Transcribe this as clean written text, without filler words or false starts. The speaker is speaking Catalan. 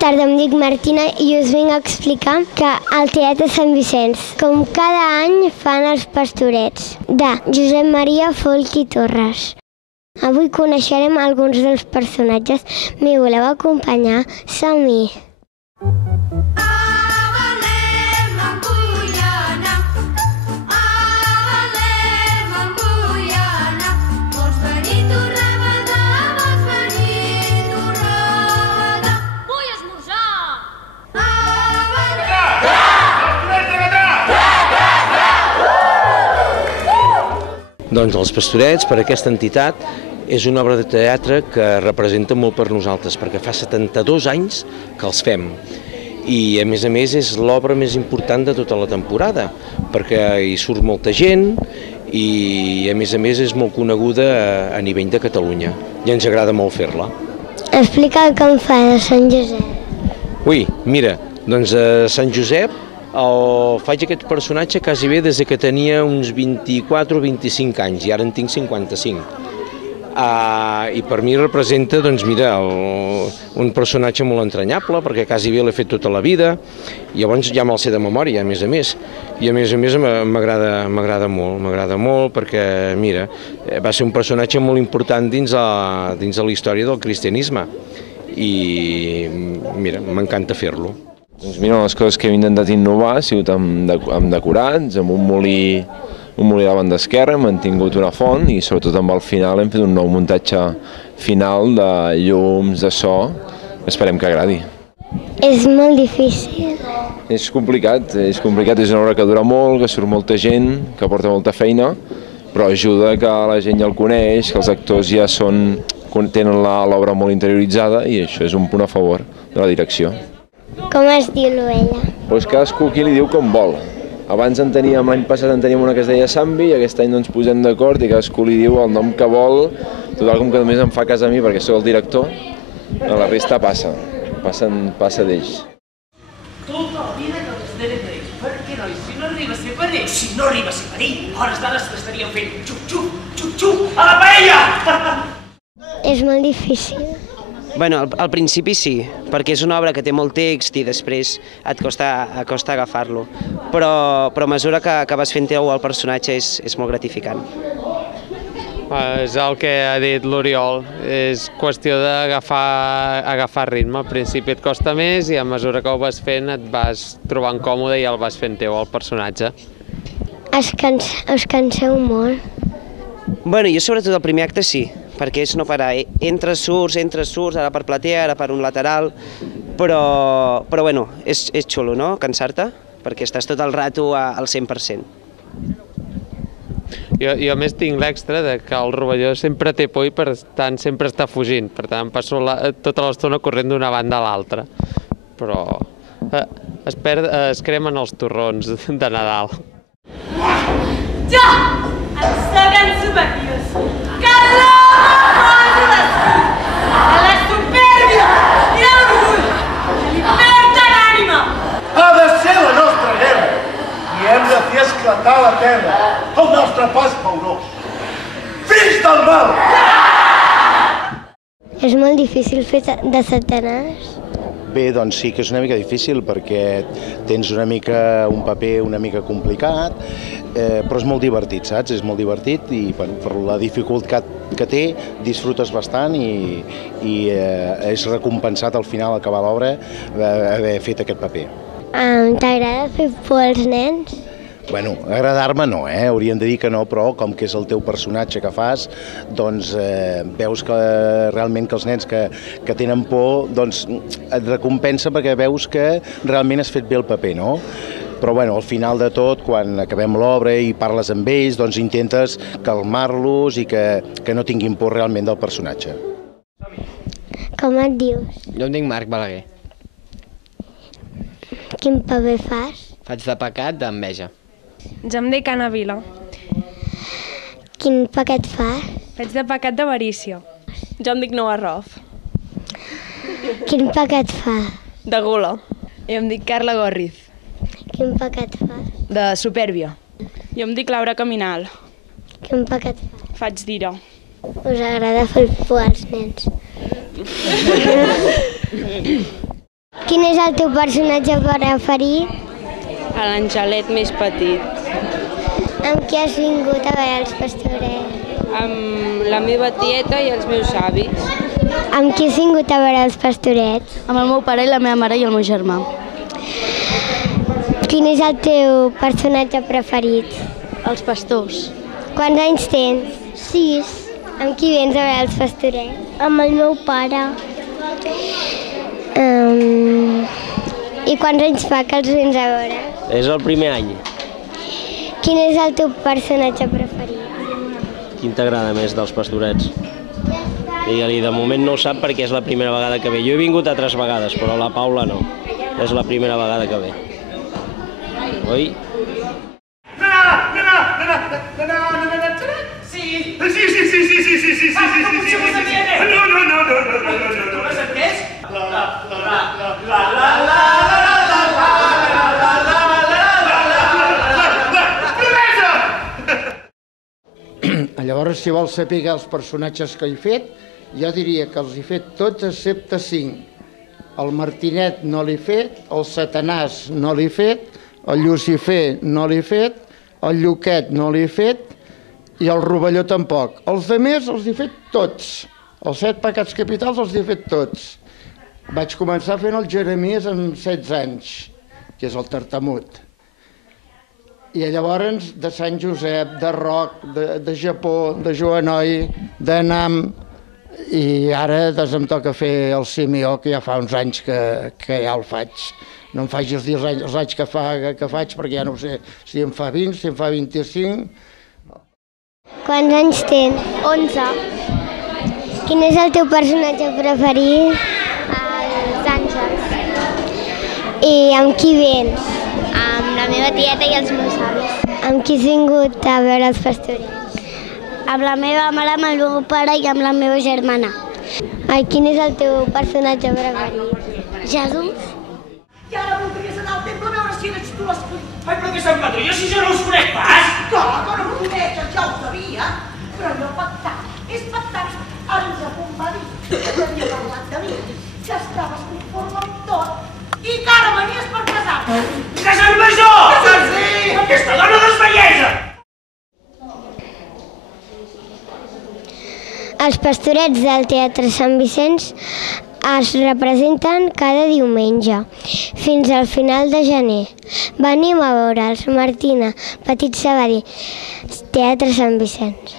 tarda, em dic Martina i us vinc a explicar que al Teatre Sant Vicenç, com cada any, fan els Pastorets, de Josep Maria Folch i Torres. Avui coneixerem alguns dels personatges. M'hi voleu acompanyar? Som-hi! Doncs Els Pastorets, per aquesta entitat, és una obra de teatre que representa molt per nosaltres, perquè fa 72 anys que els fem. I a més és l'obra més important de tota la temporada, perquè hi surt molta gent i a més és molt coneguda a nivell de Catalunya. I ens agrada molt fer-la. Explica com fa de Sant Josep. Ui, mira, doncs a Sant Josep faig aquest personatge quasi bé des que tenia uns 24 o 25 anys i ara en tinc 55. I per mi representa, doncs mira, un personatge molt entranyable perquè quasi bé l'he fet tota la vida i llavors ja me'l sé de memòria, a més. I a més m'agrada molt perquè, mira, va ser un personatge molt important dins de la història del cristianisme i, mira, m'encanta fer-lo. Doncs mira, les coses que hem intentat innovar ha sigut amb decorats, amb un molí a la banda esquerra, hem mantingut una font i sobretot amb el final hem fet un nou muntatge final de llums, de so, esperem que agradi. És molt difícil. És complicat, és una obra que dura molt, que surt molta gent, que porta molta feina, però ajuda que la gent ja el coneix, que els actors ja tenen l'obra molt interioritzada i això és un punt a favor de la direcció. Com es diu l'ovella? Doncs cadascú aquí li diu com vol. Abans l'any passat en teníem una que es deia Sambi i aquest any ens posem d'acord i cadascú li diu el nom que vol, total com que només em fa cas a mi perquè sóc el director, la resta passa d'ells. Tota la vida que l'estaré per ells. Per què, noi? Si no arriba a ser per ells, a hores d'ara estaríem fent xup-xup a la paella! És molt difícil. Bueno, al principi sí, perquè és una obra que té molt text i després et costa agafar-lo, però a mesura que vas fent teu el personatge és molt gratificant. És el que ha dit l'Oriol, és qüestió d'agafar ritme. Al principi et costa més i a mesura que ho vas fent et vas trobant còmode i el vas fent teu, el personatge. Us canseu molt? Bueno, jo sobretot el primer acte sí, perquè és no parar, entres, surts, ara per platea, ara per un lateral, però bueno, és xulo, no?, cansar-te, perquè estàs tot el rato al 100%. Jo a més tinc l'extra que el rovelló sempre té por i per tant sempre està fugint, per tant em passo tota l'estona corrent d'una banda a l'altra, però es cremen els torrons de Nadal. Jo en soc en superiors, que l'home posa l'escut, que la supèrbia i l'orgull, que li perden l'ànima. Ha de ser la nostra guerra i hem de fer esclatar la terra, el nostre pas paurós. Fills del mal! És molt difícil fer de Satanàs? Bé, doncs sí que és una mica difícil perquè tens un paper una mica complicat, però és molt divertit, saps? És molt divertit i per la dificultat que té disfrutes bastant i és recompensat al final, al acabar l'obra, haver fet aquest paper. T'agrada fer por als nens? Bueno, agradar-me no, hauríem de dir que no, però com que és el teu personatge que fas, doncs veus que realment que els nens que tenen por, doncs et recompensa perquè veus que realment has fet bé el paper, no? Però bueno, al final de tot, quan acabem l'obra i parles amb ells, doncs intentes calmar-los i que no tinguin por realment del personatge. Com et dius? Jo em dic Marc Balaguer. Quin paper fas? Faig de pecat d'enveja. Jo em dic Anna Vila. Quin paquet fas? Faig de pecat d'avarícia. Jo em dic Noa Rof. Quin paquet fas? De gula. Jo em dic Carla Gorriz. Quin paquet fas? De supèrbia. Jo em dic Laura Caminal. Quin paquet fas? Faig d'ira. Us agrada fer por als nens? Quin és el teu personatge preferit? L'Angelet més petit. Amb qui has vingut a veure els Pastorets? Amb la meva tieta i els meus avis. Amb qui has vingut a veure els Pastorets? Amb el meu pare i la meva mare i el meu germà. Quin és el teu personatge preferit? Els pastors. Quants anys tens? 6. Amb qui vens a veure els Pastorets? Amb el meu pare. I quants anys fa que els vens a veure? És el primer any. Quin és el teu personatge preferit? Quin t'agrada més dels Pastorets? Digue-li, de moment no ho sap perquè és la primera vegada que ve. Jo he vingut altres vegades, però la Paula no. És la primera vegada que ve. Oi? Sí. Sí. No. ¿Tú no has entès? Llavors, si vols saber els personatges que he fet, jo diria que els he fet tots excepte 5. El Martinet no l'he fet, el Satanàs no l'he fet, el Llucifer no l'he fet, el Lluquet no l'he fet i el Rovelló tampoc. Els altres els he fet tots. Els 7 pecats capitals els he fet tots. Vaig començar fent el Jeremies amb 16 anys, que és el tartamut. I llavors de Sant Josep, de Roc, de Japó, de Joanoi, de Nam, i ara em toca fer el Simeó, que ja fa uns anys que ja el faig. No em faig els anys que faig, perquè ja no sé si em fa 20, si em fa 25. Quants anys tens? 11. Quin és el teu personatge preferit? Els àngels. I amb qui vens? Amb la meva tieta i els meus avis. Amb qui has vingut a veure els Pastorets? Amb la meva mare, amb el meu pare i amb la meva germana. Quin és el teu personatge preferit? Jesús. I ara voldries anar al temple a veure si eres tu l'escollit. Ai, però què Sant Patró, jo si jo no us conec pas. Clar, que no em coneixes, ja ho sabia. Però allò pactat és pactat. Ens ha convalit que t'havia parlat de mi, que estaves conforme amb tot i que ara venies per casar-te. Que Sant Major! Que Sant Sí! Aquesta dona desvellesa! Els Pastorets del Teatre Sant Vicenç es representen cada diumenge, fins al final de gener. Venim a veure'ls, Martina, Petit Sabadell, Teatre Sant Vicenç.